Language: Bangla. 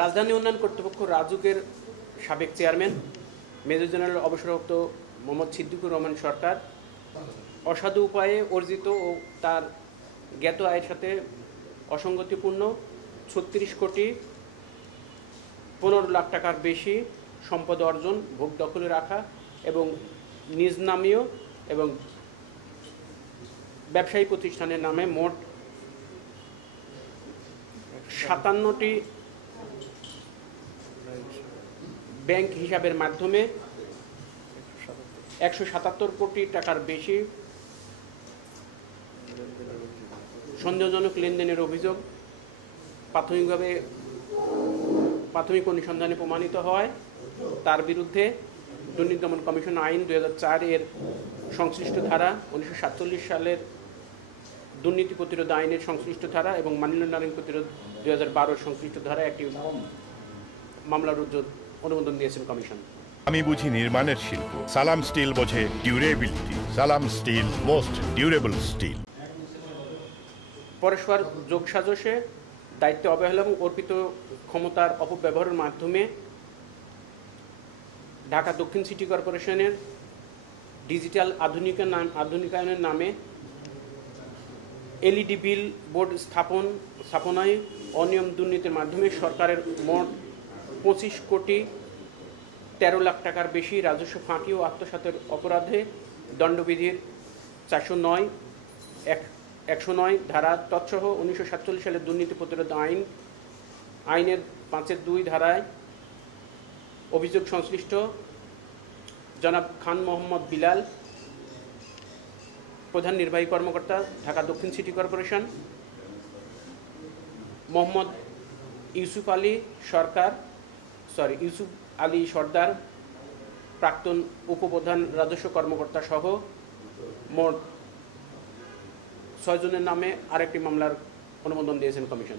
রাজধানী উন্নয়ন কর্তৃপক্ষ রাজুকের সাবেক চেয়ারম্যান মেজর জেনারেল অবসরপ্রাপ্ত মোহাম্মদ সিদ্দিকুর রহমান সরকার অসাধু উপায়ে অর্জিত ও তার জ্ঞাত আয়ের সাথে অসঙ্গতিপূর্ণ 36 কোটি 15 লাখ টাকার বেশি সম্পদ অর্জন, ভোগ দখলে রাখা এবং নিজ নামীয় এবং ব্যবসায়ী প্রতিষ্ঠানের নামে মোট 57টি ব্যাংক হিসাবের মাধ্যমে 177 কোটি টাকার বেশি সন্দেহজনক লেনদেনের অভিযোগ প্রাথমিক অনুসন্ধানে প্রমাণিত হয়। তার বিরুদ্ধে দুর্নীতি দমন কমিশন আইন 2004 এর সংশ্লিষ্ট ধারা, 1947 সালের দুর্নীতি প্রতিরোধ আইনের সংশ্লিষ্ট ধারা এবং মানি লন্ডারিং প্রতিরোধ 2012 সংশ্লিষ্ট ধারা একটি মামলা রুজুর অনুমোদন দিয়েছেন কমিশন। আমি বুঝি নির্মাণের শিল্প, সালাম স্টিল বোঝে ডিউরেবিলিটি। সালাম স্টিল, মোস্ট ডিউরেবল স্টিল। পরস্পর যোগসাজশে দায়িত্ব অবহেলা এবং অর্পিত ক্ষমতার অপব্যবহারের মাধ্যমে ঢাকা দক্ষিণ সিটি কর্পোরেশনের ডিজিটাল আধুনিকায়নের নামে এলইডি বিল বোর্ড স্থাপনায় অনিয়ম দুর্নীতির মাধ্যমে সরকারের মোট 25 কোটি 13 লাখ টাকার বেশি রাজস্ব ফাঁকি ও আত্মসাতের অপরাধে দণ্ডবিধির 409, 109 ধারা তৎসহ 1947 সালের দুর্নীতি প্রতিরোধ আইনের 5-2 ধারায় অভিযোগ সংশ্লিষ্ট জনাব খান মোহাম্মদ বিলাল, প্রধান নির্বাহী কর্মকর্তা, ঢাকা দক্ষিণ সিটি কর্পোরেশন; মোহাম্মদ ইউসুফ আলী সর্দার, প্রাক্তন উপপ্রধান রাজস্ব কর্মকর্তা সহ মোট 6 জনের নামে আরেকটি মামলার অনুমোদন দিয়েছেন কমিশন।